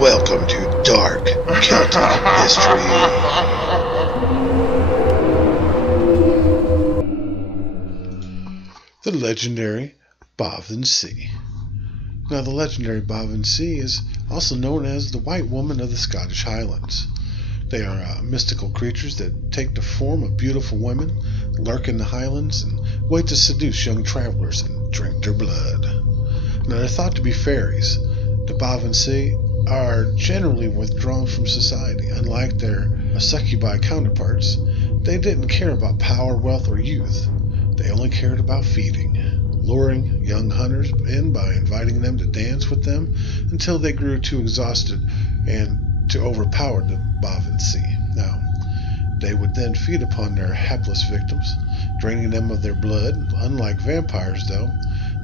Welcome to Dark Celtic History. The Legendary Baobhan Sith. Now, the Legendary Baobhan Sith is also known as the White Woman of the Scottish Highlands. They are mystical creatures that take the form of beautiful women, lurk in the Highlands, and wait to seduce young travelers and drink their blood. Now, they're thought to be fairies. The Baobhan Sith are generally withdrawn from society. Unlike their succubi counterparts, they didn't care about power, wealth, or youth. They only cared about feeding, luring young hunters in by inviting them to dance with them until they grew too exhausted and to overpower the Baobhan Sith. Now, they would then feed upon their hapless victims, draining them of their blood. Unlike vampires, though,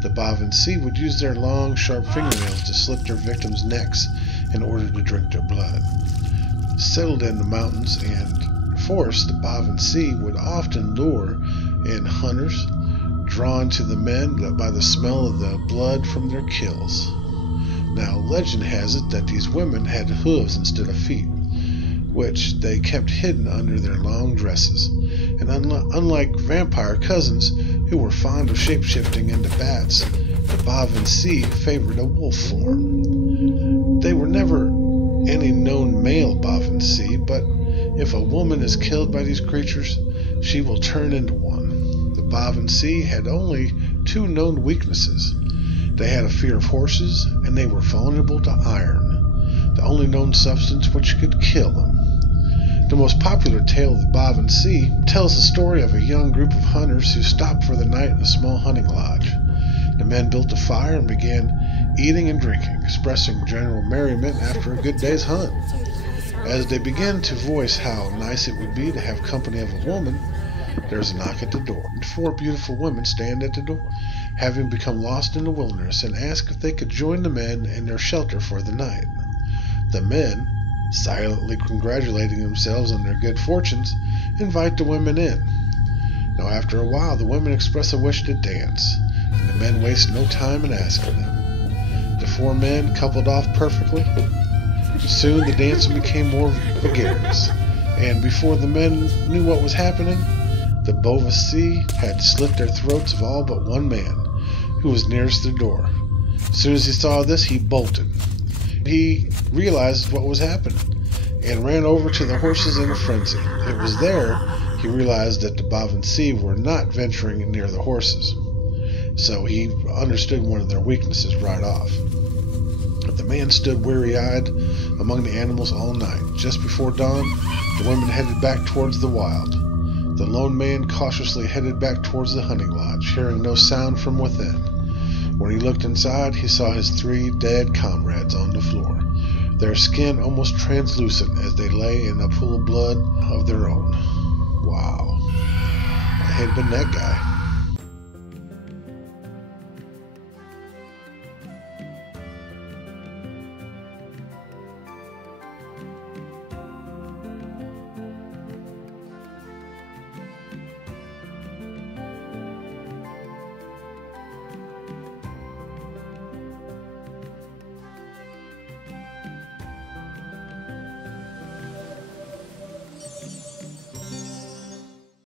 the Baobhan Sith would use their long, sharp fingernails to slit their victims' necks in order to drink their blood. Settled in the mountains and forests, the Baobhan Sith would often lure in hunters, drawn to the men by the smell of the blood from their kills. Now, legend has it that these women had hooves instead of feet, which they kept hidden under their long dresses. And unlike vampire cousins who were fond of shape-shifting into bats, the Baobhan Sith favored a wolf form. They were never any known male Baobhan Sith, but if a woman is killed by these creatures, she will turn into one. The Baobhan Sith had only two known weaknesses. They had a fear of horses, and they were vulnerable to iron, the only known substance which could kill them. The most popular tale of the Baobhan Sith tells the story of a young group of hunters who stopped for the night in a small hunting lodge. The men built a fire and began eating and drinking, expressing general merriment after a good day's hunt. As they began to voice how nice it would be to have company of a woman, there's a knock at the door, and four beautiful women stand at the door, having become lost in the wilderness, and ask if they could join the men in their shelter for the night. The men, silently congratulating themselves on their good fortunes, invite the women in. Now, after a while, the women express a wish to dance, and the men waste no time in asking them. The four men coupled off perfectly. Soon the dancing became more vigorous, and before the men knew what was happening, the Baobhan Sith had slit their throats of all but one man, who was nearest the door. As soon as he saw this, he bolted. He realized what was happening and ran over to the horses in a frenzy. It was there he realized that the Baobhan Sith were not venturing near the horses, so he understood one of their weaknesses right off. The man stood weary-eyed among the animals all night. Just before dawn, the women headed back towards the wild. The lone man cautiously headed back towards the hunting lodge, hearing no sound from within. When he looked inside, he saw his three dead comrades on the floor, their skin almost translucent as they lay in a pool of blood of their own. Wow. I had been that guy.